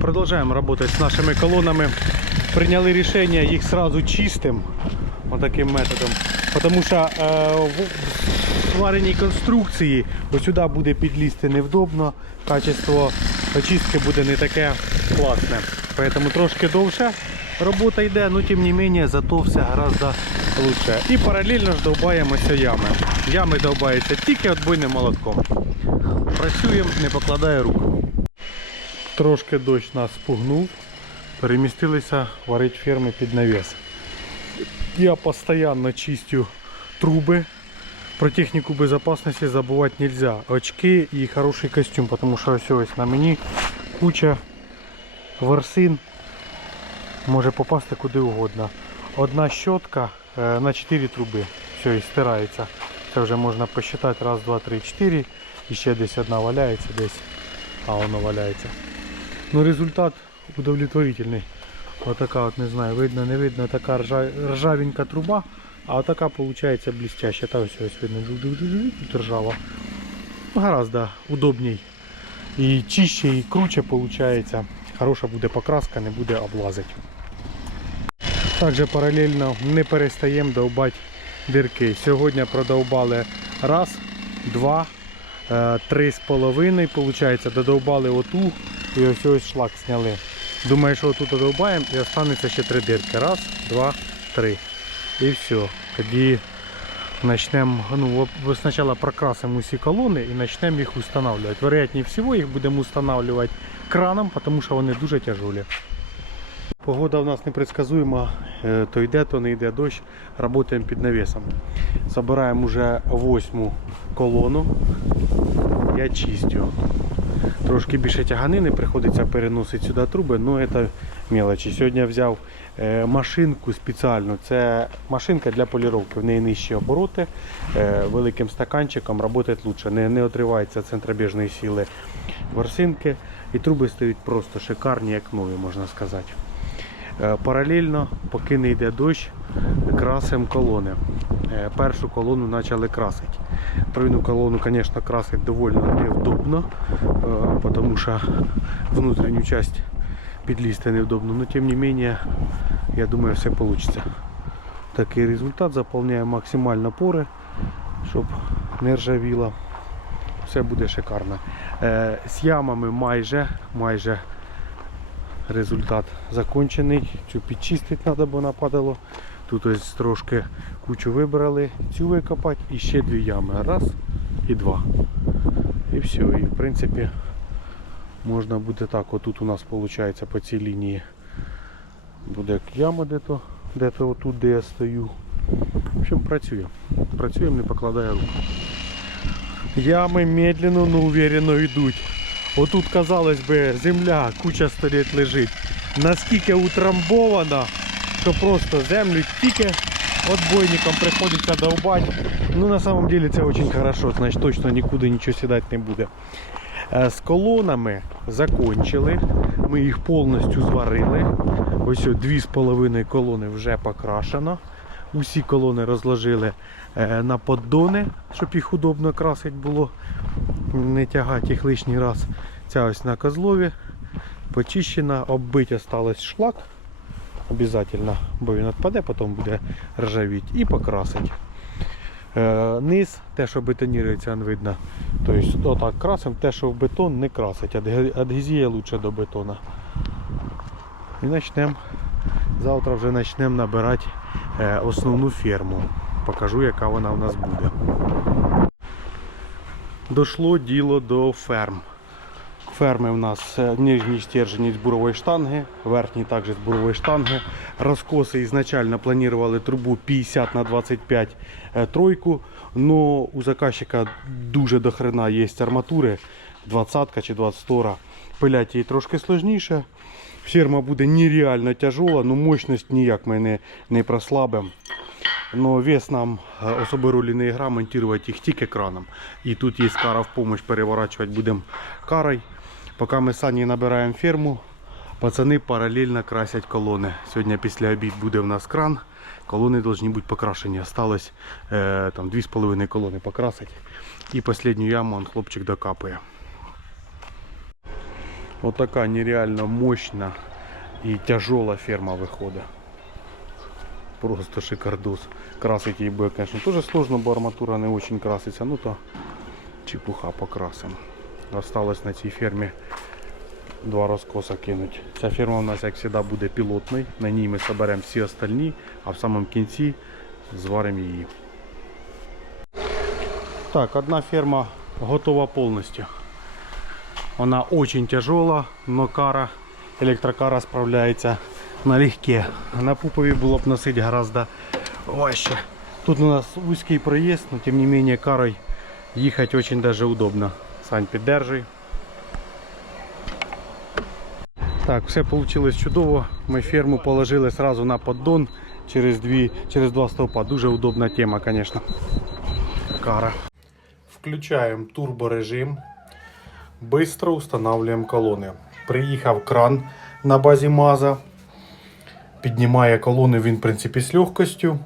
Продолжаем работать с нашими колоннами. Приняли решение их сразу чистим вот таким методом. Потому що е, в свареній конструкції ось сюди буде підлізти невдобно. Качество очистки буде не таке класне. Поэтому трошки довше робота йде, але тим не менше зато все гораздо лучше. І паралельно ж довбаємося ями. Ями довбаються тільки отбойним молотком. Працюємо, не покладає рук. Трошки дощ нас спугнув. Перемістилися варити ферми під навіс. Я постійно чистю труби. Про техніку безпечності забувати не можна. Очки і хороший костюм, тому що ось ось на мені куча ворсин може попасти куди угодно. Одна щотка е, на 4 труби. Все, і стирається. Це вже можна посчитати. Раз, два, три, чотири. І ще десь одна валяється десь. А воно валяється. Ну результат удовлетворительний. Отака от, не знаю, видно, не видно, така ржа, ржавенька труба, а отака получается блестящая. Та ось ось видно, ржава. Ну, гораздо удобней. І чище, і круче получается. Хороша буде покраска, не буде облазити. Також паралельно не перестаємо довбати дірки. Сьогодні продовбали раз, два, е, три з половиною, виходить, додовбали оту і ось ось шлак зняли. Думаю, що отут додовбаємо і останеться ще три дирки. Раз, два, три. І все. Тоді почнемо, ну, спочатку прокрасимо усі колони і почнемо їх встановлювати. Вероятніше всього їх будемо встановлювати краном, тому що вони дуже тяжелі. Погода у нас непредсказуема, Е, то йде, то не йде дощ. Работаємо під навісом. Собираємо вже восьму колону. Я чистю. Трошки більше тяганини приходиться переносити сюди труби, але це мелочі. Сьогодні взяв е, машинку спеціальну. Це машинка для поліровки. В неї нижчі обороти. Е, Великим стаканчиком працює краще. Не, не отривається центробіжної сили ворсинки. І труби стають просто шикарні, як нові, можна сказати. Е, Паралельно, поки не йде дощ, красимо колони. Е, Першу колону почали красити. Тройну колону, звісно, красити доволі невдобно, е, тому що внутрішню частину підлізти невдобно. Но тим не менше, я думаю, все вийде. Такий результат. Заповняємо максимально пори, щоб не ржавіло. Все буде шикарно. Е, З ямами майже, майже результат закончений. Цю підчистити треба, бо нападало. Тут ось трошки кучу вибрали, цю викопати і ще дві ями. Раз і два. І все. І в принципі можна буде так. Отут у нас виходить по цій лінії буде яма де-то, де-то отут, де я стою. В общем, працюємо. Працюємо, не покладає рук. Ями медленно, но уверенно йдуть. Отут, казалось би, земля, куча століт лежить. Наскільки утрамбована, що просто землю тільки отбойником приходиться довбати. Ну на самом деле це дуже хорошо, значить точно нікуди нічого сідати не буде. Е, З колонами закончили. Ми їх повністю зварили. Ось о, дві з половиною колони вже покрашено. Усі колони розложили е, на поддони, щоб їх удобно красити було. Не тягати їх лишній раз. Ця ось на козлові. Почищена, оббить осталось шлак. Обязательно, бо він відпаде, потім буде ржавіть і покрасить. Е, низ, те, що бетонірується, он видно. Тобто отак красимо, те, що в бетон не красить. Адгезія лучше до бетона. І почнемо. Завтра вже почнемо набирати е, основну ферму. Покажу, яка вона у нас буде. Дошло діло до ферм. Ферми у нас е, нижній стержень з бурової штанги, верхній також з бурової штанги. Розкоси ізначально планували трубу 50 на 25 е, тройку, но у заказчика дуже дохрена є арматури, 20 чи 22. Пилять її трошки сложніше. Ферма буде нереально тяжела, но мощність ніяк ми не, не прослабимо. Но вес нам е, особо ролі не гра, монтувати їх тільки краном. І тут є кара в помощь, переворачувати будемо карой. Поки ми самі набираємо ферму, пацани паралельно красять колони. Сьогодні після обід буде в нас кран. Колони повинні бути покрашені. Осталось е, там 2,5 колони покрасити. І останню яму он хлопчик докапує. Вот такая нереально мощная и тяжелая ферма выходит. Просто шикардос. Красить її буде, конечно, тоже сложно, бо арматура не очень краситься. Ну то чепуха покрасим. Осталось на цій фермі два розкоса кинуть. Ця ферма у нас, як завжди, буде пілотною. На ній ми соберемо всі остальні, а в самому кінці зваримо її. Так, одна ферма готова повністю. Вона очень тяжела, но кара, електрокара справляється налегке. На пупові було б носити гораздо важче. Тут у нас вузький проїзд, но тем не менее карой їхати очень даже удобно. Сань, піддержуй. Так, все вийшло чудово. Ми ферму положили сразу на поддон через, дві, через два стовпа. Дуже удобна тема, звісно. Кара. Включаємо турборежим. Быстро устанавливаем колони. Приїхав кран на базі МАЗа. Піднімає колони він, в принципі, з легкостю.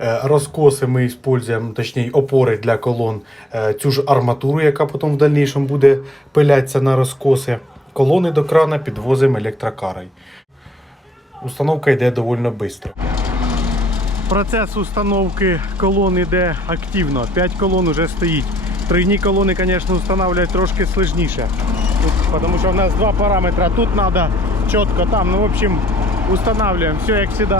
Е, Розкоси ми використовуємо, точніше опори для колон, е, цю ж арматуру, яка потім в дальнішому буде пилятися на розкоси. Колони до крана підвозимо електрокарою. Установка йде доволі швидко. Процес установки колон йде активно. 5 колон вже стоїть. Тройні колони, звісно, встановлювати трошки сложніше. Тому що в нас два параметри. Тут треба чітко там. Ну, в общем, устанавливаем. Все, як завжди,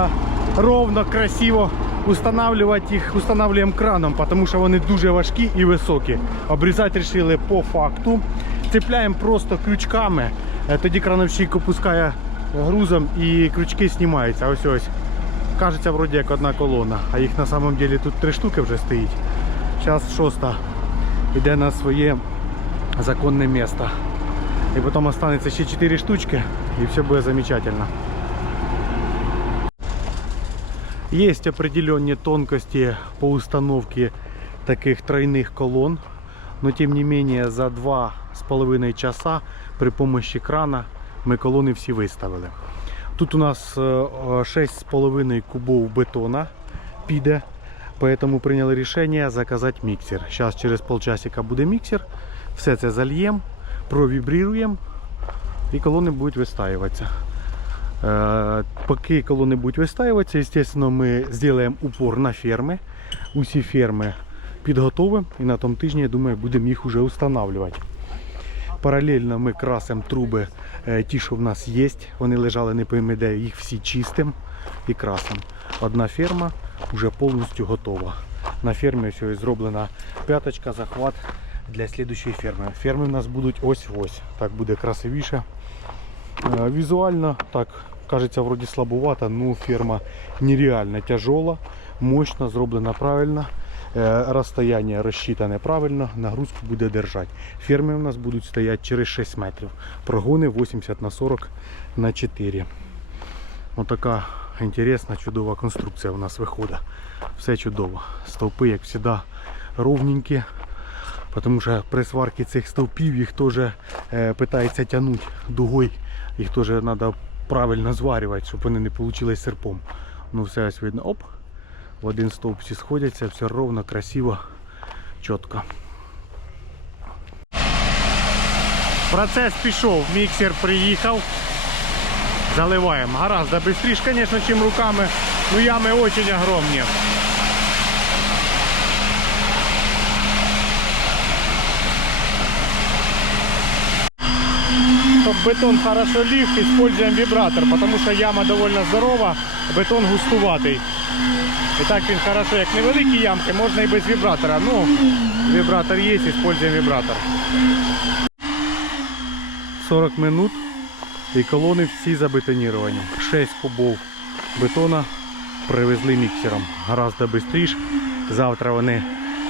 ровно, красиво. Устанавливать їх устанавливаем краном, тому що вони дуже важкі і високі. Обрізати вирішили по факту. Цепляємо просто крючками. Е, Тоді крановщик опускає грузом і крючки знімаються. Ось ось. Кажеться, вроді як одна колона, а їх на самом деле тут три штуки вже стоїть. Зараз шоста йде на своє законне місце. І потім останеться ще 4 штучки і все буде замечательно. Есть определенные тонкости по установке таких тройных колонн, но тем не менее за два с половиной часа при помощи крана ми колони всі виставили. Тут у нас е, е, 6,5 кубов бетона піде, поэтому прийняли рішення заказати міксер. Зараз через полчасика буде міксер, все це зальємо, провібріруємо і колони будуть вистаюватися. Е, Поки колони будуть вистаюватися, естественно, ми зробимо упор на ферми. Усі ферми підготовимо і на тому тижні, я думаю, будемо їх вже встановлювати. Паралельно ми красимо труби, е, ті, що в нас є. Вони лежали не пойми де, їх всі чистимо і красимо. Одна ферма вже повністю готова. На фермі все зроблена п'яточка, захват для слідчої ферми. Ферми в нас будуть ось-ось. Так буде красивіше. Е, Візуально, так, кажеться, вроді слабовато, ну ферма нереально тяжела, мощно, зроблена правильно. Е, Розстояння розчитане правильно, нагрузку буде держати. Ферми у нас будуть стояти через 6 метрів. Прогони 80 на 40 на 4. Отака інтересна, чудова конструкція у нас виходить. Все чудово. Стовпи, як завжди, ровненькі. Тому що при сварці цих стовпів їх теж е, питається тягнути дугою. Їх теж треба правильно зварювати, щоб вони не вийшли серпом. Ну все ось видно. Оп. В один стовп всі сходяться, все ровно, красиво, чітко. Процес пішов, міксер приїхав. Заливаємо. Гораздо швидше, звісно, ніж руками. Ну ями дуже огромні. Бетон хорошо лив, используем вибратор, потому что яма довольно здорова, бетон густуватий. І так він хорошо, як невеликі ямки, можна і без вібратора. Ну, вібратор є, используємо вібратор. 40 минут і колони всі забетоніровані. 6 кубов бетона привезли міксером. Гораздо швидше. Завтра вони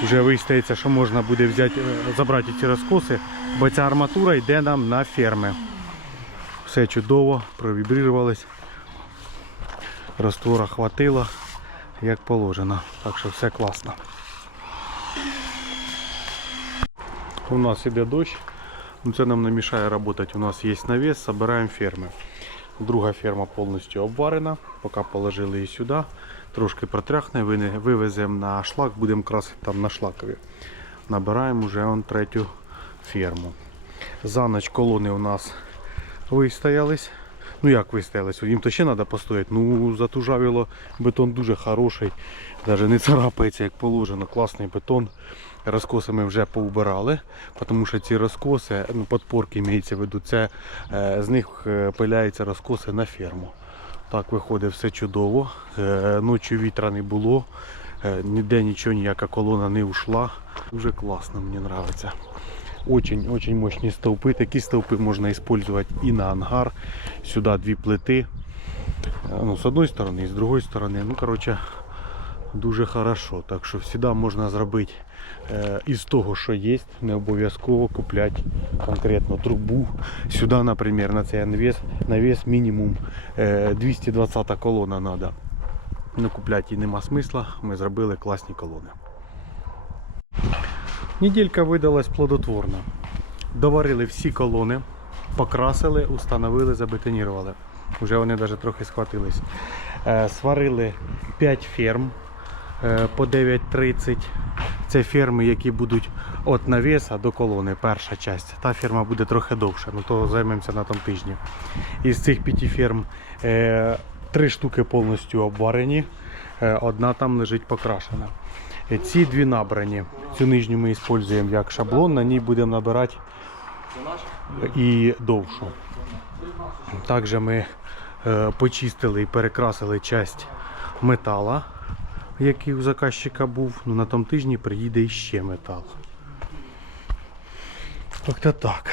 вже вистояться, що можна буде взяти, е, забрати ці розкоси, бо ця арматура йде нам на ферми. Все чудово, провібрірувалось. Раствора хватило, як положено. Так що все класно. У нас іде дощ. Ну, Це нам не мішає працювати. У нас є навіс, збираємо ферми. Друга ферма повністю обварена. Поки положили її сюди. Трошки протряхне, вивеземо на шлак, будемо красити там на шлакові. Набираємо вже он третю ферму. За ніч колони у нас вистоялись. Ну як вистоялись? Їм то ще треба постояти. Ну, затужавіло бетон дуже хороший. Навіть не царапається, як положено. Класний бетон. Розкоси ми вже поубирали, тому що ці розкоси, ну, подпорки мається в виду, це е, з них е, пиляються розкоси на ферму. Так виходить все чудово. Е, ночі вітра не було, ніде нічого, ніяка колона не ушла. Дуже класно, мені подобається. Очень, очень мощні стовпи. Такі стовпи можна використовувати і на ангар. Сюди дві плити. Е, Ну, з одної сторони і з другої сторони. Ну, коротше, дуже хорошо. Так що завжди можна зробити е, із того, що є, не обов'язково купляти конкретно трубу. Сюди, наприклад, на цей навіс, навіс мінімум е, 220 колона треба. Ну, купляти її нема смисла. Ми зробили класні колони. Неділька видалась плодотворна. Доварили всі колони, покрасили, установили, забетонірували. Вже вони навіть трохи схватились. Е, сварили 5 ферм е, по 9.30. Це ферми, які будуть від навіса до колони, перша частина. Та ферма буде трохи довше, ну то займемося на тому тижні. Із цих п'яти ферм е, три штуки повністю обварені, е, одна там лежить покрашена. Ці дві набрані. Цю нижню ми використовуємо як шаблон, на ній будемо набирати і довшу. Також ми е, почистили і перекрасили часть метала, який у заказчика був. Ну, на тому тижні приїде іще метал. Тобто так.